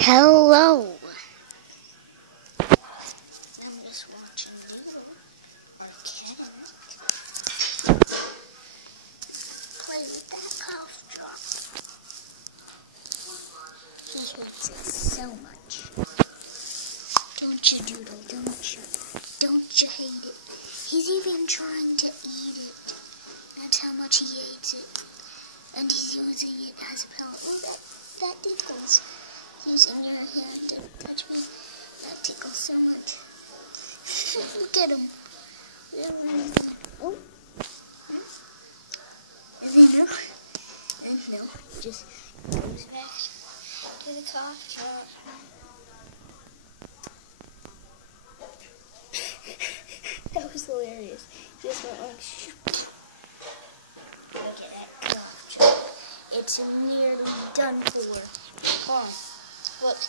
Hello. I'm just watching you. Okay. Play with that cough drop. He hates it so much. Don't you, Doodle? Don't you? Don't you hate it? He's even trying to eat it. That's how much he hates it. And he's using it as a pellet. Oh, that tickles. Using your hand to touch me. That tickles so much. Look at him. Oh. And then no, just goes back to the cough drop. That was hilarious. Just went like shoot. Look at that cough drop. It's nearly done for. Come on. Look,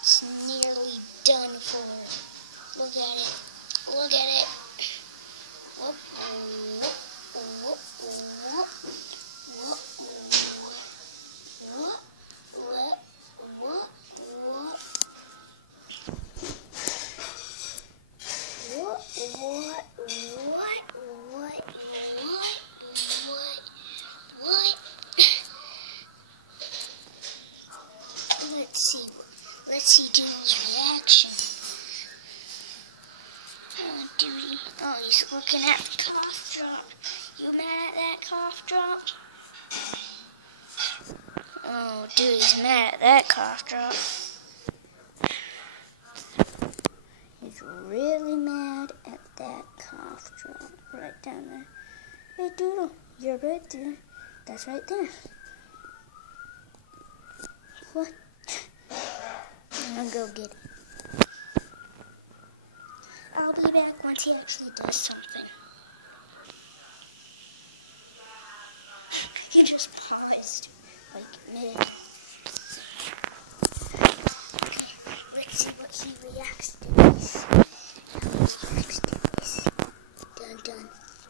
it's nearly done for. Look at it. Look at it. Whoop, whoop, whoop, whoop, whoop, whoop, whoop, whoop, Let's see Dewey's reaction. Oh, Dewey. Oh, he's looking at the cough drop. You mad at that cough drop? Oh, Dewey's mad at that cough drop. He's really mad at that cough drop right down there. Hey, Doodle, you're right there. That's right there. What? I'll go get it. I'll be back once he actually does something. He just paused, like mid. Okay, let's see what he reacts to this. How he reacts to this. Dun dun,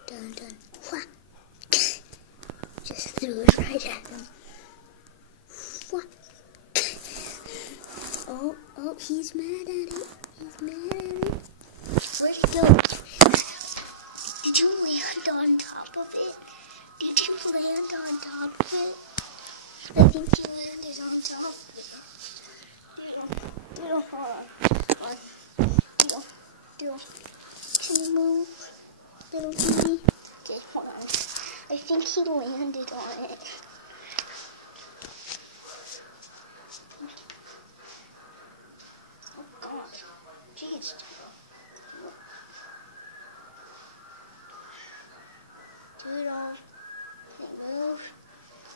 dun dun. Whack. Just threw it right at him. Whack. Oh, he's mad at it. He's mad at it. Where'd he go? Did you land on top of it? Did you land on top of it? I think you landed on top of it. Doodle, hold on. Doodle. Can you move? Little baby? Okay, hold on. I think he landed on it. Oh, God. Jeez. Doodle. Okay, move.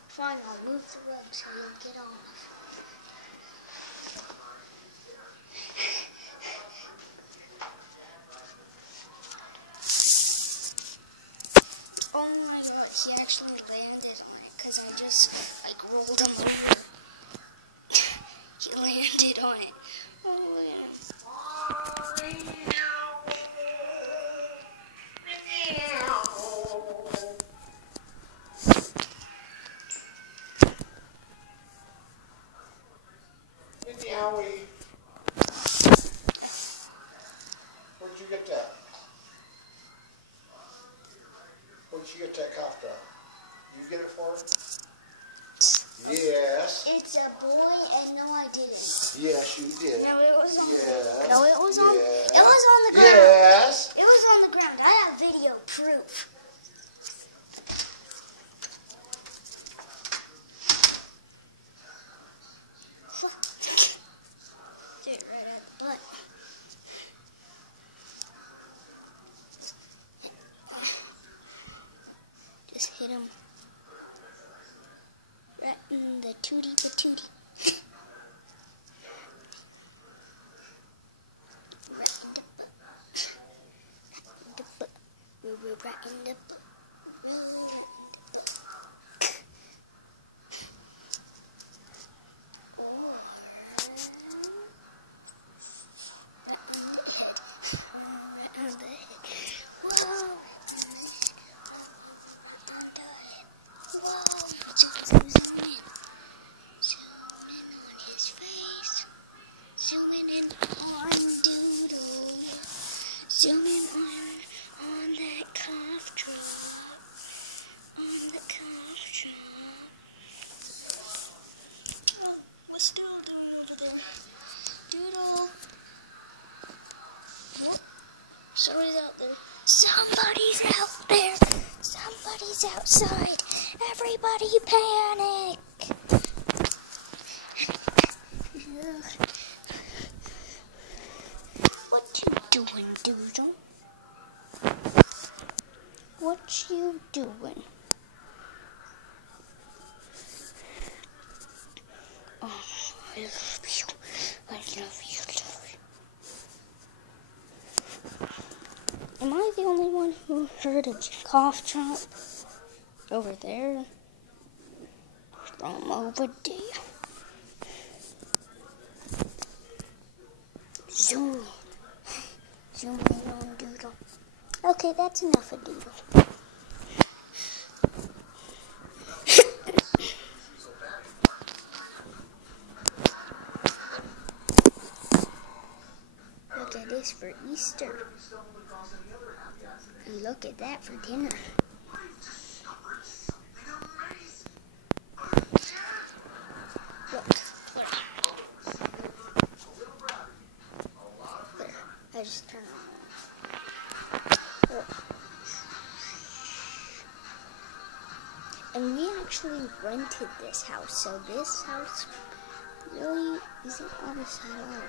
Fine, I'll move the rug so you'll get off. Oh my God, he actually landed on it because I just rolled him over. He landed on it. Oh, look at him. Howie, where'd you get that? Where'd you get that cough drop? You get it for her? Yes. It's a boy, and no, I didn't. Yes, you did. No, it was on. Yes. No, it was on. Yes. It was on the ground. Yes. It was on the ground. I have video proof. Dude, right at the butt. Just hit him right in the tootie patootie. Right in the butt. Right in the butt. Right in the butt. Somebody's out there. Somebody's out there. Somebody's outside. Everybody panic. What you doing, Doodle? What you doing? Oh, I love you. I love you, love you. Am I the only one who heard a cough drop over there from over there? Zoom. Zoom in on Doodle. Okay, that's enough of Doodle. Look at this for Easter. And look at that for dinner. Look. There. I just turned on. Look. And we actually rented this house, so this house really isn't on the side at all.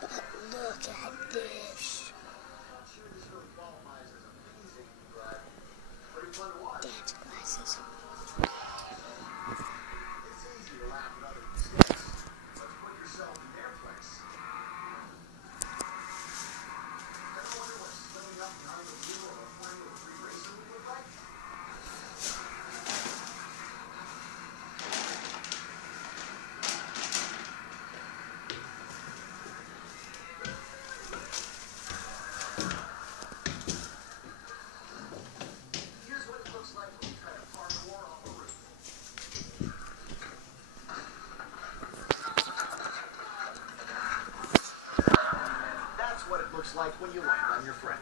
But look at this. Dance glasses. That's what it looks like when you land on your friend.